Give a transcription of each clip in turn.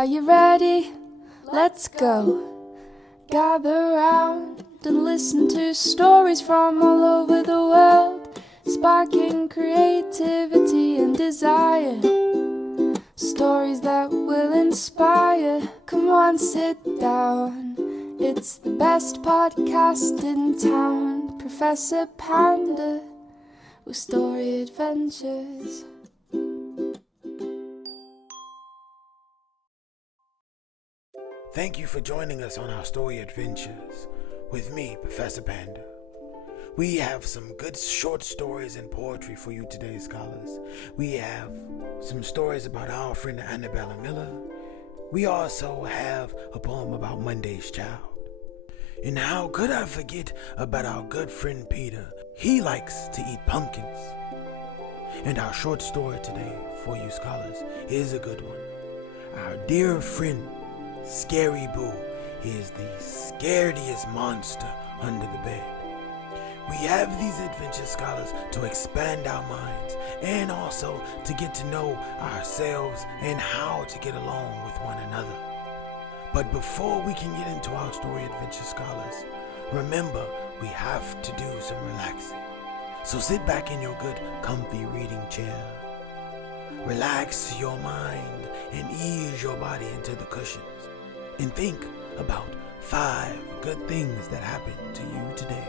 Are you ready? Let's go. Gather round and listen to stories from all over the world, sparking creativity and desire. Stories that will inspire. Come on, sit down. It's the best podcast in town. Professor Panda with story adventures. Thank you for joining us on our story adventures with me, Professor Panda. We have some good short stories and poetry for you today, scholars. We have some stories about our friend Annabella Miller. We also have a poem about Monday's child. And how could I forget about our good friend Peter? He likes to eat pumpkins. And our short story today for you scholars is a good one. Our dear friend Scaredy Boo is the scariest monster under the bed. We have these adventure scholars to expand our minds and also to get to know ourselves and how to get along with one another. But before we can get into our story adventure scholars, remember we have to do some relaxing. So sit back in your good comfy reading chair. Relax your mind and ease your body into the cushions. And think about 5 good things that happened to you today.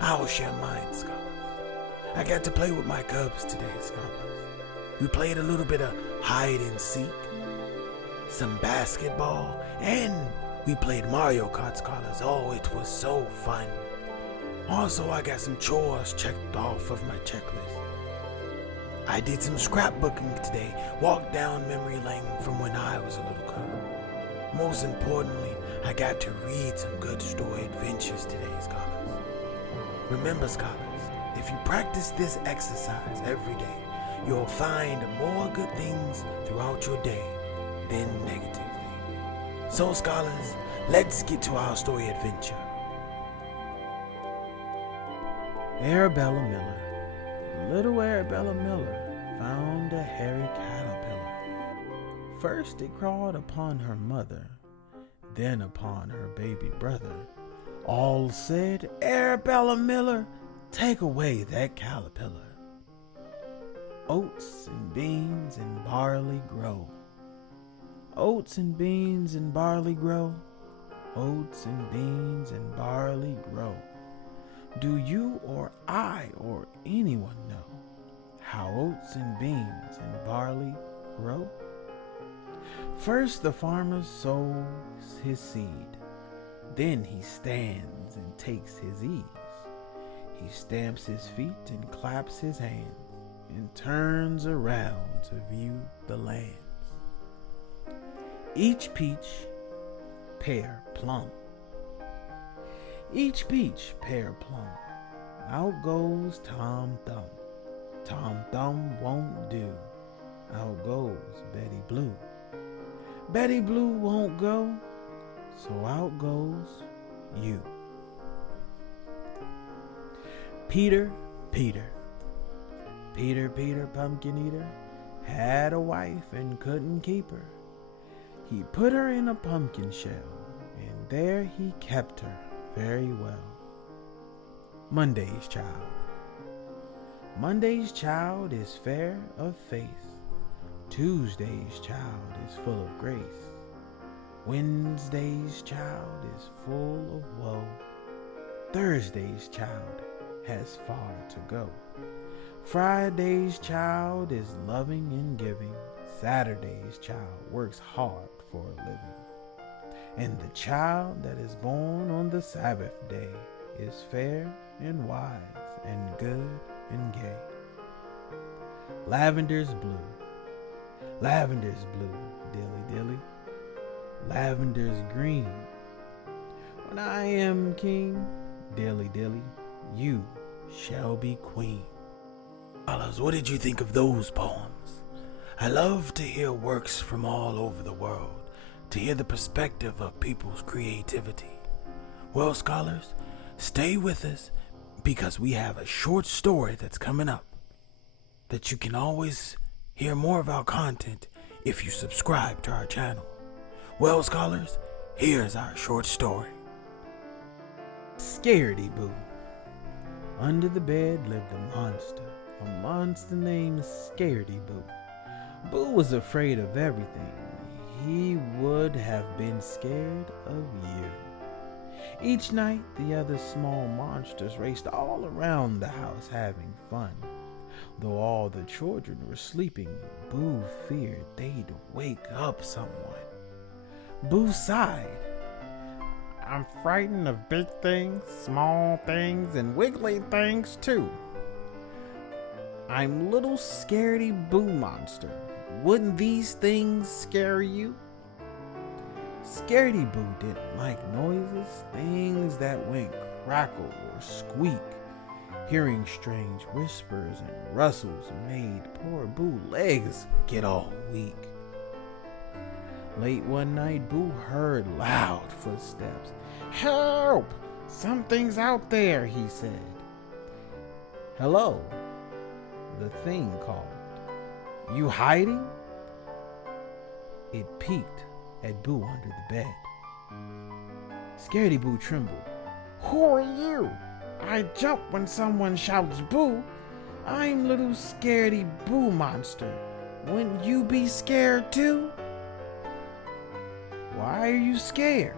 I will share mine, scholars. I got to play with my cubs today, scholars. We played a little bit of hide and seek, some basketball, and we played Mario Kart, scholars. Oh, it was so fun. Also, I got some chores checked off of my checklist. I did some scrapbooking today, walked down memory lane from when I was a little cub. Most importantly, I got to read some good story adventures today, scholars. Remember, scholars, if you practice this exercise every day, you'll find more good things throughout your day than negative things. So, scholars, let's get to our story adventure. Arabella Miller. Little Arabella Miller found a hairy caterpillar. First it crawled upon her mother, then upon her baby brother. All said, Arabella Miller, take away that caterpillar. Oats and beans and barley grow. Oats and beans and barley grow. Oats and beans and barley grow. Do you or I or anyone know how oats and beans and barley grow? First the farmer sows his seed, then he stands and takes his ease. He stamps his feet and claps his hands and turns around to view the lands. Each peach, pear, plum. Each peach, pear, plum. Out goes Tom Thumb. Tom Thumb won't do. Out goes Betty Blue. Betty Blue won't go, so out goes you. Peter, Peter. Peter, Peter, pumpkin eater, had a wife and couldn't keep her. He put her in a pumpkin shell, and there he kept her very well. Monday's child. Monday's child is fair of face. Tuesday's child is full of grace. Wednesday's child is full of woe. Thursday's child has far to go. Friday's child is loving and giving. Saturday's child works hard for a living. And the child that is born on the Sabbath day is fair and wise and good and gay. Lavender's blue. Lavender's blue, dilly dilly. Lavender's green. When I am king, dilly dilly, you shall be queen. Scholars, what did you think of those poems? I love to hear works from all over the world, to hear the perspective of people's creativity. Well, scholars, stay with us because we have a short story that's coming up that you can always hear more of our content if you subscribe to our channel. Well, scholars, here's our short story. Scaredy Boo. Under the bed lived a monster named Scaredy Boo. Boo was afraid of everything. He would have been scared of you. Each night, the other small monsters raced all around the house having fun. Though all the children were sleeping, Boo feared they'd wake up someone. Boo sighed. I'm frightened of big things, small things, and wiggly things too. I'm little Scaredy Boo monster. Wouldn't these things scare you? Scaredy Boo didn't like noises, things that went crackle or squeak. Hearing strange whispers and rustles made poor Boo legs get all weak. Late one night, Boo heard loud footsteps. Help! Something's out there, he said. Hello, the thing called. You hiding? It peeked at Boo under the bed. Scaredy Boo trembled. Who are you? I jump when someone shouts boo. I'm little Scaredy Boo monster. Wouldn't you be scared too? Why are you scared?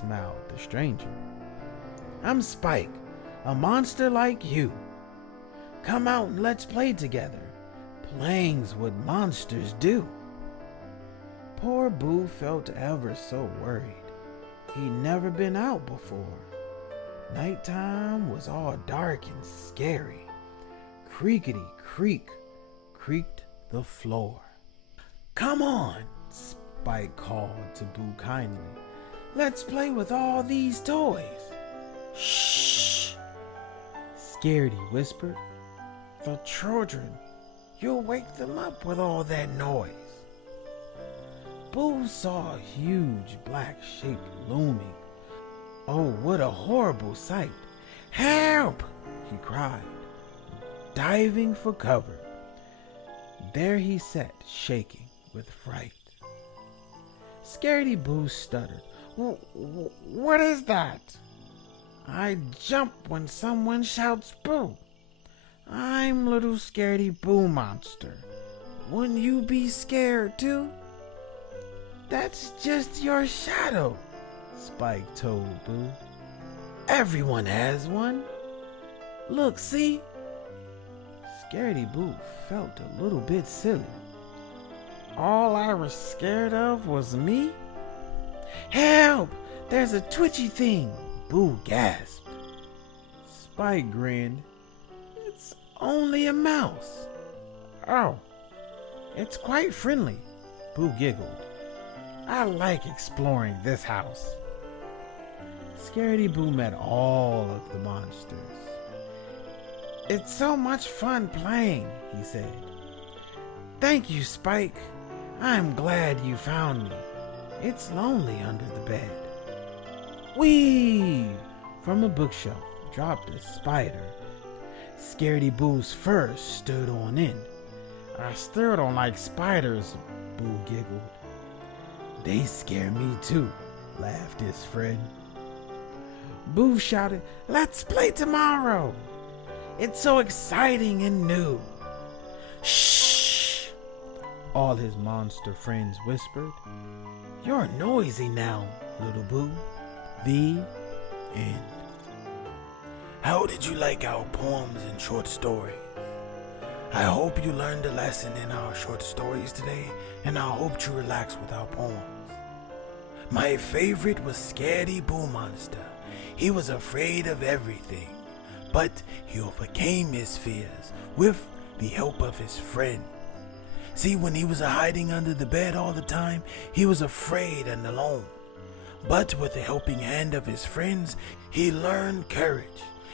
Smiled the stranger. I'm Spike, a monster like you. Come out and let's play together. Playing's what monsters do. Poor Boo felt ever so worried. He'd never been out before. Nighttime was all dark and scary. Creakety creak, creaked the floor. Come on, Spike called to Boo kindly. Let's play with all these toys. Shh, Scaredy whispered. The children, you'll wake them up with all that noise. Boo saw a huge black shape looming. Oh, what a horrible sight. Help! He cried, diving for cover. There he sat, shaking with fright. Scaredy Boo stuttered. What is that? I jump when someone shouts boo. I'm little Scaredy Boo monster. Wouldn't you be scared too? That's just your shadow, Spike told Boo. Everyone has one. Look, see? Scaredy Boo felt a little bit silly. All I was scared of was me? Help! There's a twitchy thing, Boo gasped. Spike grinned. It's only a mouse. Oh, it's quite friendly, Boo giggled. I like exploring this house. Scaredy Boo met all of the monsters. It's so much fun playing, he said. Thank you, Spike. I'm glad you found me. It's lonely under the bed. Whee! From a bookshelf dropped a spider. Scaredy Boo's fur stood on end. I still don't like spiders, Boo giggled. They scare me too, laughed his friend. Boo shouted, let's play tomorrow. It's so exciting and new. Shh, all his monster friends whispered. You're noisy now, little Boo. The end. How did you like our poems and short stories? I hope you learned a lesson in our short stories today, and I hope you relaxed with our poems. My favorite was Scaredy Boo Monster. He was afraid of everything, but he overcame his fears with the help of his friend. See, when he was hiding under the bed all the time, he was afraid and alone. But with the helping hand of his friends, he learned courage.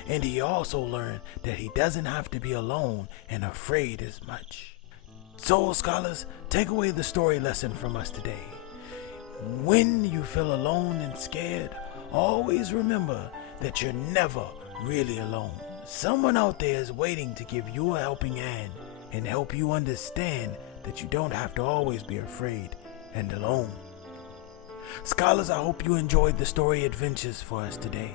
And he also learned that he doesn't have to be alone and afraid as much. So, scholars, take away the story lesson from us today. When you feel alone and scared, always remember that you're never really alone. Someone out there is waiting to give you a helping hand and help you understand that you don't have to always be afraid and alone. Scholars, I hope you enjoyed the story adventures for us today.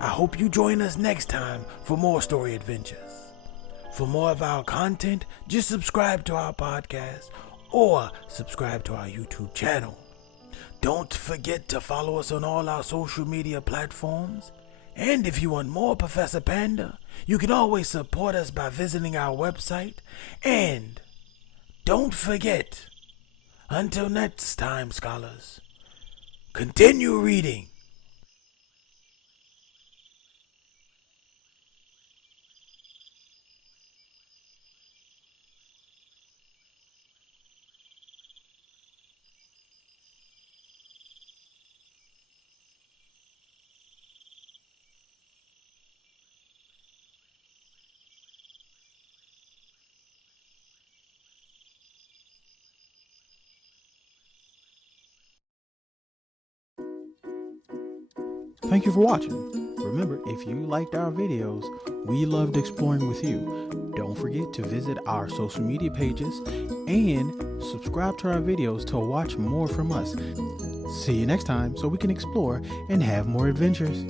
I hope you join us next time for more story adventures. For more of our content, just subscribe to our podcast or subscribe to our YouTube channel. Don't forget to follow us on all our social media platforms. And if you want more Professor Panda, you can always support us by visiting our website. And don't forget, until next time, scholars, continue reading. Thank you for watching. Remember, if you liked our videos, we loved exploring with you. Don't forget to visit our social media pages and subscribe to our videos to watch more from us. See you next time so we can explore and have more adventures.